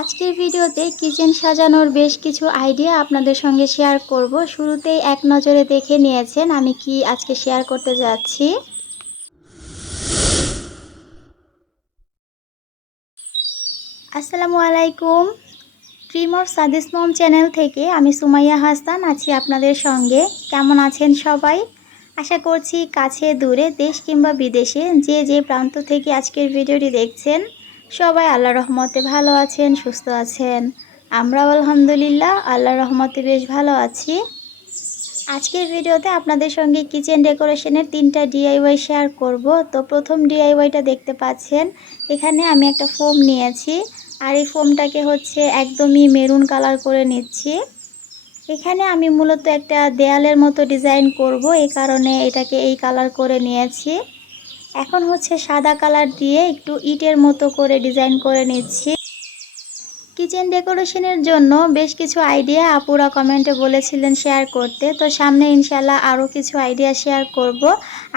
আজকের ভিডিওতে কিচেন সাজানোর বেশ কিছু আইডিয়া আপনাদের সঙ্গে শেয়ার করব। শুরুতেই এক নজরে দেখে নিয়েছেন আমি কি আজকে শেয়ার করতে যাচ্ছি। আসসালামু আলাইকুম। ড্রিম অফ সাদিস মম চ্যানেল থেকে আমি সুমাইয়া হাসান আছি আপনাদের সঙ্গে। কেমন আছেন সবাই? আশা করছি কাছে দূরে দেশ কিংবা বিদেশে যে যে প্রান্ত থেকে আজকের ভিডিওটি দেখছেন সবাই আল্লাহর রহমতে ভালো আছেন, সুস্থ আছেন। আমরাও আলহামদুলিল্লাহ আল্লাহর রহমতে বেশ ভালো আছি। আজকের ভিডিওতে আপনাদের সঙ্গে কিচেন ডেকোরেশনের 3টা ডিআইওয়াই শেয়ার করব। তো প্রথম ডিআইওয়াইটা দেখতে পাচ্ছেন, এখানে আমি একটা ফোম নিয়েছি আর এই ফোমটাকে একদমই মেরুন কালার করে নিচ্ছি। এখানে আমি মূলত একটা দেয়ালের মতো ডিজাইন করব, এই কারণে এটাকে এই কালার করে নিয়েছি। এখন সাদা কালার দিয়ে একটু ইটের মতো করে ডিজাইন করে নিচ্ছি। কিচেন ডেকোরেশনের জন্য বেশ কিছু আইডিয়া আপুরা কমেন্টে বলেছিলেন শেয়ার করতে, তো সামনে ইনশাল্লাহ আরও কিছু আইডিয়া শেয়ার করব।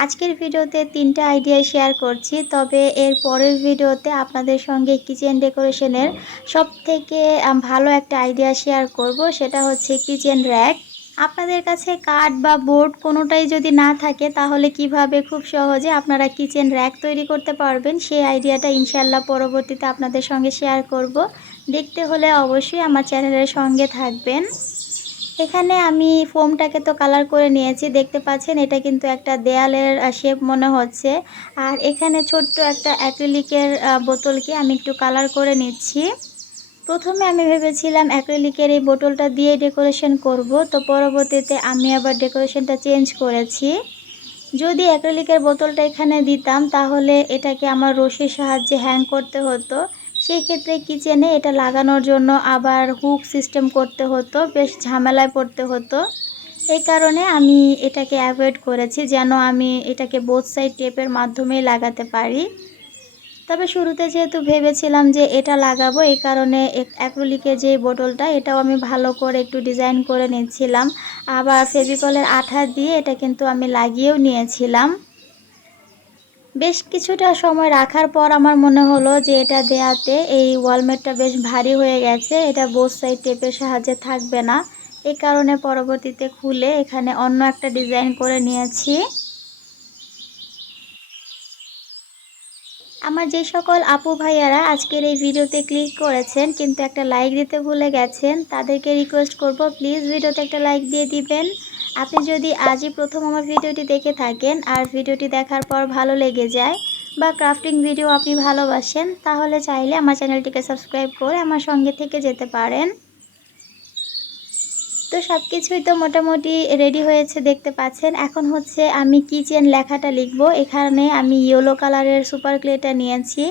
আজকের ভিডিওতে 3টা আইডিয়া শেয়ার করছি, তবে এর পরের ভিডিওতে আপনাদের সঙ্গে কিচেন ডেকোরেশনের সবথেকে ভালো একটা আইডিয়া শেয়ার করব, সেটা হচ্ছে কিচেন র্যাক। আপনাদের কাছে কাঠ বা বোর্ড কোনোটাই যদি না থাকে তাহলে কিভাবে খুব সহজে আপনারা কিচেন র্যাক তৈরি করতে পারবেন সেই আইডিয়াটা ইনশাল্লাহ পরবর্তীতে আপনাদের সঙ্গে শেয়ার করব। দেখতে হলে অবশ্যই আমার চ্যানেলের সঙ্গে থাকবেন। এখানে আমি ফোমটাকে তো কালার করে নিয়েছি, দেখতে পাচ্ছেন এটা কিন্তু একটা দেয়ালের শেপ মনে হচ্ছে। আর এখানে ছোট্ট একটা অ্যাক্রিলিকের বোতলকে আমি একটু কালার করে নিচ্ছি। প্রথমে আমি ভেবেছিলাম অ্যাক্রিলিকের এই বোতলটা দিয়ে ডেকোরেশন করব, তো পরবর্তীতে আমি আবার ডেকোরেশনটা চেঞ্জ করেছি। যদি অ্যাক্রিলিকের বোতলটা এখানে দিতাম তাহলে এটাকে আমার রশির সাহায্যে হ্যাং করতে হতো। সেই ক্ষেত্রে কিচেনে এটা লাগানোর জন্য আবার হুক সিস্টেম করতে হতো, বেশ ঝামেলায় পড়তে হতো। এই কারণে আমি এটাকে অ্যাভয়েড করেছি, যেন আমি এটাকে বোথ সাইড টেপের মাধ্যমেই লাগাতে পারি। তবে শুরুতে যেহেতু ভেবেছিলাম যে এটা লাগাবো, এই কারণে অ্যাক্রিলিকের যে বোতলটা এটাও আমি ভালো করে একটু ডিজাইন করে নিচ্ছিলাম। আবার ফেভিকলের আঠা দিয়ে এটা কিন্তু আমি লাগিয়েও নিয়েছিলাম। বেশ কিছুটা সময় রাখার পর আমার মনে হলো যে এটা দেয়াতে এই ওয়ালমেটটা বেশ ভারী হয়ে গেছে, এটা বোথ সাইড টেপের সাহায্যে থাকবে না। এই কারণে পরবর্তীতে খুলে এখানে অন্য একটা ডিজাইন করে নিয়েছি। আমার যে সকল আপু ভাইয়ারা আজকের এই ভিডিওতে ক্লিক করেছেন কিন্তু একটা লাইক দিতে ভুলে গেছেন, তাদেরকে রিকোয়েস্ট করব প্লিজ ভিডিওতে একটা লাইক দিয়ে দিবেন। আপনি যদি আজই প্রথম আমার ভিডিওটি দেখে থাকেন আর ভিডিওটি দেখার পর ভালো লেগে যায় বা ক্রাফটিং ভিডিও আপনি ভালোবাসেন, তাহলে চাইলে আমার চ্যানেলটিকে সাবস্ক্রাইব করে আমার সঙ্গে থেকে যেতে পারেন। তো সব কিছুই তো মোটামুটি রেডি হয়েছে দেখতে পাচ্ছেন। এখন আমি কিচেন লেখাটা লিখব। এখানে আমি ইয়েলো কালারের সুপার ক্লেটা নিয়েছি।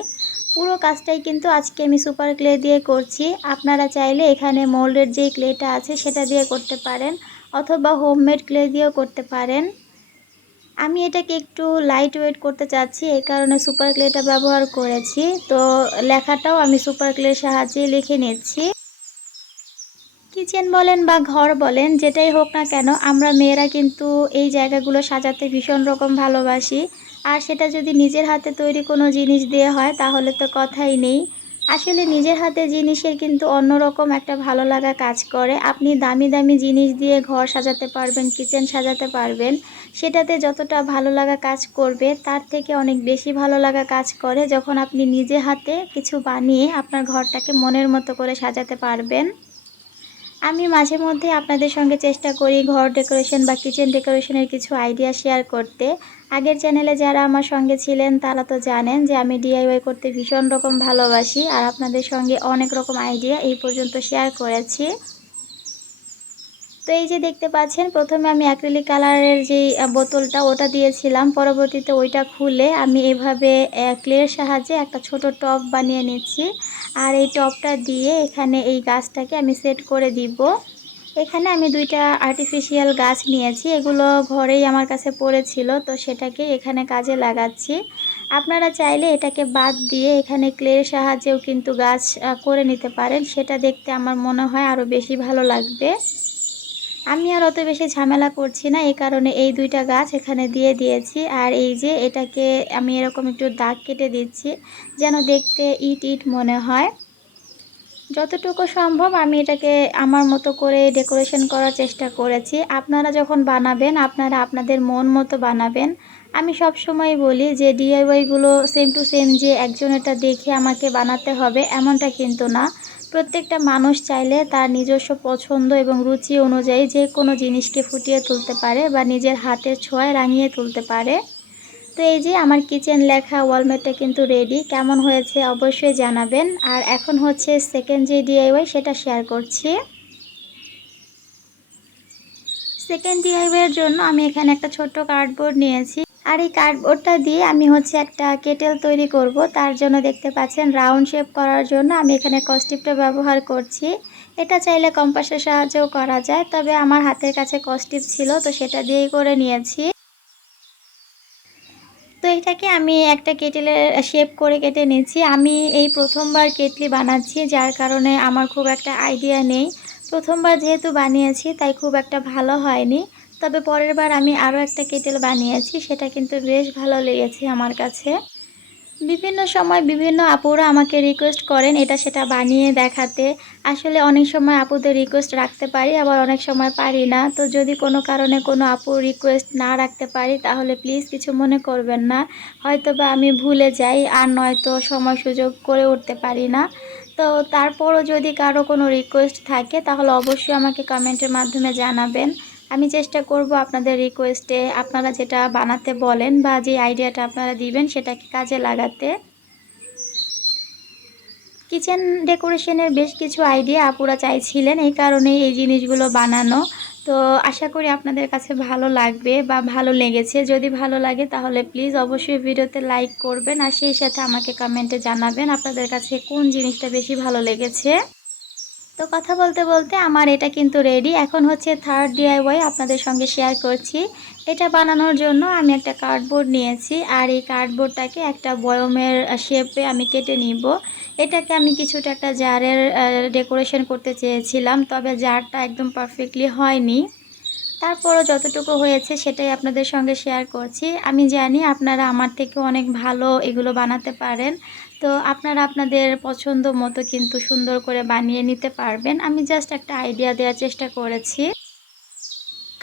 পুরো কাজটাই কিন্তু আজকে আমি সুপার ক্লে দিয়ে করছি। আপনারা চাইলে এখানে মোল্ডের যে ক্লেটা আছে সেটা দিয়ে করতে পারেন, অথবা হোমমেড ক্লে দিয়েও করতে পারেন। আমি এটাকে একটু লাইট ওয়েট করতে চাচ্ছি, এই কারণে সুপার ক্লেটা ব্যবহার করেছি। তো লেখাটাও আমি সুপার ক্লের সাহায্যে লিখে নিচ্ছি। কিচেন বলেন বা ঘর বলেন, যেটাই হোক না কেন আমরা মেয়েরা কিন্তু এই জায়গাগুলো সাজাতে ভীষণ রকম ভালোবাসি। আর সেটা যদি নিজের হাতে তৈরি কোনো জিনিস দিয়ে হয় তাহলে তো কথাই নেই। আসলে নিজের হাতে জিনিসের কিন্তু অন্যরকম একটা ভালো লাগা কাজ করে। আপনি দামি দামি জিনিস দিয়ে ঘর সাজাতে পারবেন, কিচেন সাজাতে পারবেন, সেটাতে যতটা ভালো লাগা কাজ করবে তার থেকে অনেক বেশি ভালো লাগা কাজ করে যখন আপনি নিজে হাতে কিছু বানিয়ে আপনার ঘরটাকে মনের মতো করে সাজাতে পারবেন। আমি মাঝে মধ্যে আপনাদের সঙ্গে চেষ্টা করি ঘর ডেকোরেশন বা কিচেন ডেকোরেশনের কিছু আইডিয়া শেয়ার করতে। আগের চ্যানেলে যারা আমার সঙ্গে ছিলেন তারা তো জানেন যে আমি ডিআইওয়াই করতে ভীষণ রকম ভালোবাসি, আর আপনাদের সঙ্গে অনেক রকম আইডিয়া এই পর্যন্ত শেয়ার করেছি। তো এই যে দেখতে পাচ্ছেন, প্রথমে আমি অ্যাক্রিলিক কালারের যে বোতলটা ওটা দিয়েছিলাম, পরবর্তীতে ওইটা খুলে আমি এভাবে ক্লের সাহায্যে একটা ছোট টব বানিয়ে নিচ্ছি। আর এই টবটা দিয়ে এখানে এই গাছটাকে আমি সেট করে দিব। এখানে আমি 2টা আর্টিফিশিয়াল গাছ নিয়েছি, এগুলো ঘরেই আমার কাছে পড়েছিল, তো সেটাকে এখানে কাজে লাগাচ্ছি। আপনারা চাইলে এটাকে বাদ দিয়ে এখানে ক্লের সাহায্যেও কিন্তু গাছ করে নিতে পারেন, সেটা দেখতে আমার মনে হয় আরও বেশি ভালো লাগবে। আমি আর অত বেশি ঝামেলা করছি না, এই কারণে এই 2টা গাছ এখানে দিয়ে দিয়েছি। আর এই যে এটাকে আমি এরকম একটু দাগ কেটে দিচ্ছি যেন দেখতে ইট ইট মনে হয়। যতটুকু সম্ভব আমি এটাকে আমার মতো করে ডেকোরেশন করার চেষ্টা করেছি। আপনারা যখন বানাবেন আপনারা আপনাদের মন মতো বানাবেন। আমি সবসময় বলি যে ডিআইওয়াইগুলো সেম টু সেম যে একজনেরটা দেখে আমাকে বানাতে হবে এমনটা কিন্তু না। প্রত্যেকটা মানুষ চাইলে তার নিজস্ব পছন্দ এবং রুচি অনুযায়ী যে কোনো জিনিসকে ফুটিয়ে তুলতে পারে বা নিজের হাতের ছোঁয়ায় রাঙিয়ে তুলতে পারে। তো এই যে আমার কিচেন লেখা ওয়ালমেটটা কিন্তু রেডি। কেমন হয়েছে অবশ্যই জানাবেন। আর এখন হচ্ছে সেকেন্ড যে ডিআইওয়াই সেটা শেয়ার করছি। সেকেন্ড ডিআইওয়াইয়ের জন্য আমি এখানে একটা ছোট্ট কার্ডবোর্ড নিয়েছি। আর এই কার্ডবোর্ডটা দিয়ে আমি হচ্ছে একটা কেটেল তৈরি করব। তার জন্য দেখতে পাচ্ছেন রাউন্ড শেপ করার জন্য আমি এখানে কস্টিপটা ব্যবহার করছি। এটা চাইলে কম্পাসের সাহায্যেও করা যায়, তবে আমার হাতের কাছে কস্টিপ ছিল তো সেটা দিয়েই করে নিয়েছি। তো এটাকে আমি একটা কেটেলের শেপ করে কেটে নিচ্ছি। আমি এই প্রথমবার কেটলি বানাচ্ছি, যার কারণে আমার খুব একটা আইডিয়া নেই। প্রথমবার যেহেতু বানিয়েছি তাই খুব একটা ভালো হয়নি। তবে পরের বার আমি আরও একটা কেটেল বানিয়েছি, সেটা কিন্তু বেশ ভালো লেগেছে আমার কাছে। বিভিন্ন সময় বিভিন্ন আপুরা আমাকে রিকোয়েস্ট করেন এটা সেটা বানিয়ে দেখাতে। আসলে অনেক সময় আপুদের রিকোয়েস্ট রাখতে পারি, আবার অনেক সময় পারি না। তো যদি কোনো কারণে কোনো আপুর রিকোয়েস্ট না রাখতে পারি তাহলে প্লিজ কিছু মনে করবেন না। হয়তোবা আমি ভুলে যাই আর নয়তো সময় সুযোগ করে উঠতে পারি না। তো তারপরও যদি কারো কোনো রিকোয়েস্ট থাকে তাহলে অবশ্যই আমাকে কমেন্টের মাধ্যমে জানাবেন। আমি চেষ্টা করব আপনাদের রিকোয়েস্টে আপনারা যেটা বানাতে বলেন বা যে আইডিয়াটা আপনারা দিবেন সেটাকে কাজে লাগাতে। কিচেন ডেকোরেশনের বেশ কিছু আইডিয়া আপুরা চাইছিলেন, এই কারণেই এই জিনিসগুলো বানানো। তো আশা করি আপনাদের কাছে ভালো লাগবে বা ভালো লেগেছে। যদি ভালো লাগে তাহলে প্লিজ অবশ্যই ভিডিওতে লাইক করবেন আর সেই সাথে আমাকে কমেন্টে জানাবেন আপনাদের কাছে কোন জিনিসটা বেশি ভালো লেগেছে। তো কথা বলতে বলতে আমার এটা কিন্তু রেডি। এখন হচ্ছে থার্ড ডিআইওয়াই আপনাদের সঙ্গে শেয়ার করছি। এটা বানানোর জন্য আমি একটা কার্ডবোর্ড নিয়েছি আর এই কার্ডবোর্ডটাকে একটা বয়মের শেপে আমি কেটে নিব। এটাকে আমি কিছুটা একটা জারের ডেকোরেশন করতে চেয়েছিলাম, তবে জারটা একদম পারফেক্টলি হয়নি। তারপরও যতটুকু হয়েছে সেটাই আপনাদের সঙ্গে শেয়ার করছি। আমি জানি আপনারা আমার থেকে অনেক ভালো এগুলো বানাতে পারেন। তো আপনারা আপনাদের পছন্দ মতো কিন্তু সুন্দর করে বানিয়ে নিতে পারবেন। আমি জাস্ট একটা আইডিয়া দেওয়ার চেষ্টা করেছি।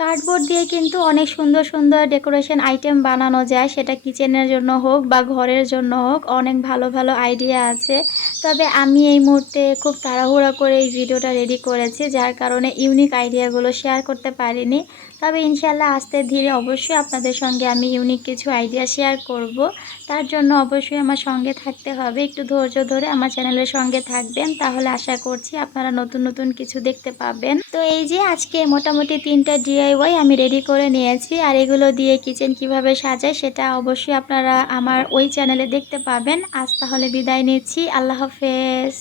কার্ডবোর্ড দিয়ে কিন্তু অনেক সুন্দর সুন্দর ডেকোরেশন আইটেম বানানো যায়, সেটা কিচেনের জন্য হোক বা ঘরের জন্য হোক। অনেক ভালো ভালো আইডিয়া আছে। তবে আমি এই মুহূর্তে খুব তাড়াহুড়া করে এই ভিডিওটা রেডি করেছি, যার কারণে ইউনিক আইডিয়াগুলো শেয়ার করতে পারিনি। তবে ইনশাল্লাহ আস্তে ধীরে অবশ্যই আপনাদের সঙ্গে আমি ইউনিক কিছু আইডিয়া শেয়ার করব। তার জন্য অবশ্যই আমার সঙ্গে থাকতে হবে। একটু ধৈর্য ধরে আমার চ্যানেলের সঙ্গে থাকবেন, তাহলে আশা করছি আপনারা নতুন নতুন কিছু দেখতে পাবেন। তো এই যে আজকে মোটামুটি 3টা ডিআইওয়াই আমি রেডি করে নিয়েছি, আর এগুলো দিয়ে কিচেন কিভাবে সাজায় সেটা অবশ্যই আপনারা আমার ওই চ্যানেলে দেখতে পাবেন। আজ তাহলে বিদায় নিচ্ছি। আল্লাহ হাফেজ।